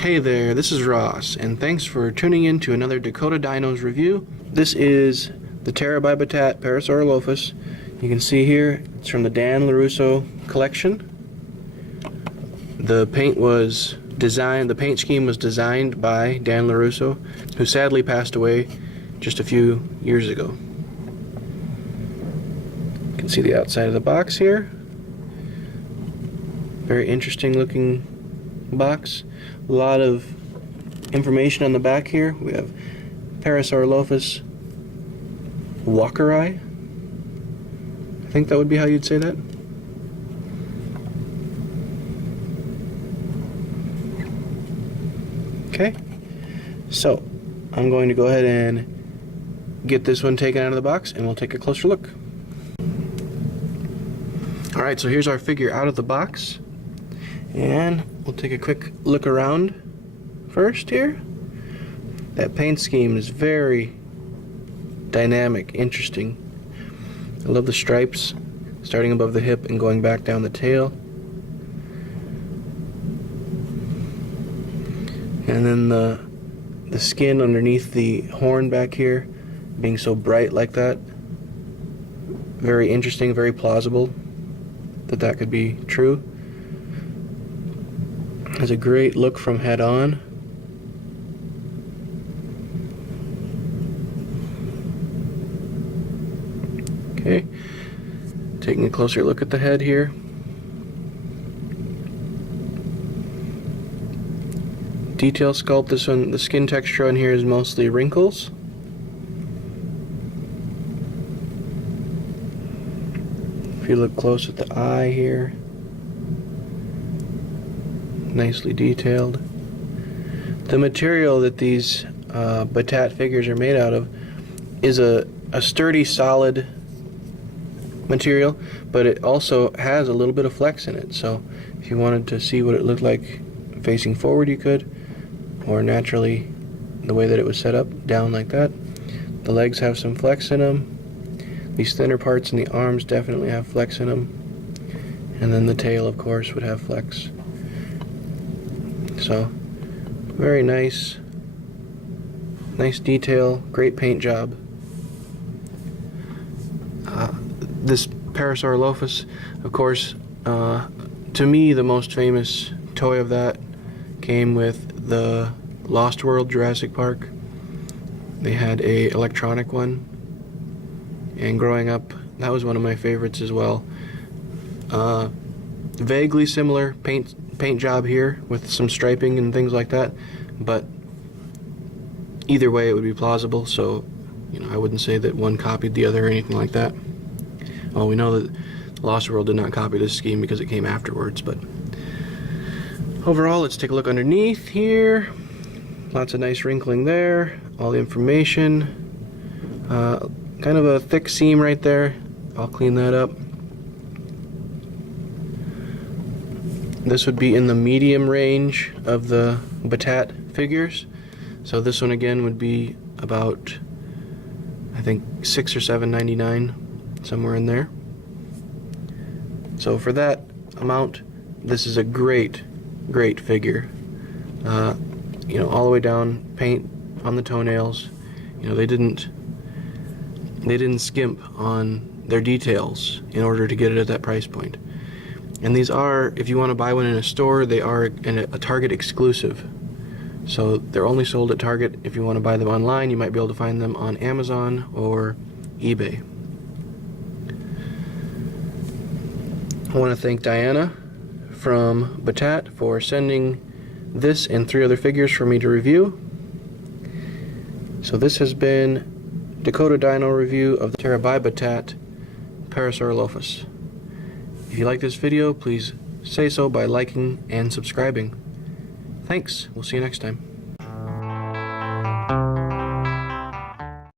Hey there, this is Ross, and thanks for tuning in to another Dakota Dinos review. This is the Terra by Battat Parasaurolophus. You can see here, it's from the Dan LaRusso collection. The paint scheme was designed by Dan LaRusso, who sadly passed away just a few years ago. You can see the outside of the box here. Very interesting looking box. A lot of information on the back here. We have Parasaurolophus walkeri. I think that would be how you'd say that. Okay, so I'm going to go ahead and get this one taken out of the box and we'll take a closer look. Alright, so here's our figure out of the box. And we'll take a quick look around first here. That paint scheme is very dynamic, interesting. I love the stripes starting above the hip and going back down the tail. And then the skin underneath the horn back here being so bright like that. Very interesting, very plausible that could be true. Has a great look from head on. Okay, taking a closer look at the head here. Detail sculpt, this one, the skin texture on here is mostly wrinkles. If you look close at the eye here, nicely detailed. The material that these Battat figures are made out of is a sturdy, solid material, but it also has a little bit of flex in it. So if you wanted to see what it looked like facing forward, you could, or naturally the way that it was set up, down like that. The legs have some flex in them. These thinner parts in the arms definitely have flex in them. And then the tail, of course, would have flex. So, very nice detail, great paint job. This Parasaurolophus, of course, to me the most famous toy of that came with the Lost World Jurassic Park. They had a electronic one, and growing up, that was one of my favorites as well. Vaguely similar paint job here with some striping and things like that, but either way it would be plausible, so I wouldn't say that one copied the other or anything like that. Well, we know that Lost World did not copy this scheme because it came afterwards, but overall, let's take a look underneath here. Lots of nice wrinkling there, all the information, kind of a thick seam right there. I'll clean that up. This would be in the medium range of the Battat figures. So this one again would be about, I think, $6 or $7.99, somewhere in there. So for that amount, this is a great figure. All the way down, paint on the toenails. They didn't skimp on their details in order to get it at that price point. And these are, if you want to buy one in a store, they are a Target exclusive. So they're only sold at Target. If you want to buy them online, you might be able to find them on Amazon or eBay. I want to thank Dianna from Battat for sending this and 3 other figures for me to review. So this has been Dakota Dino review of the Terra by Battat Parasaurolophus. If you like this video, please say so by liking and subscribing. Thanks. We'll see you next time.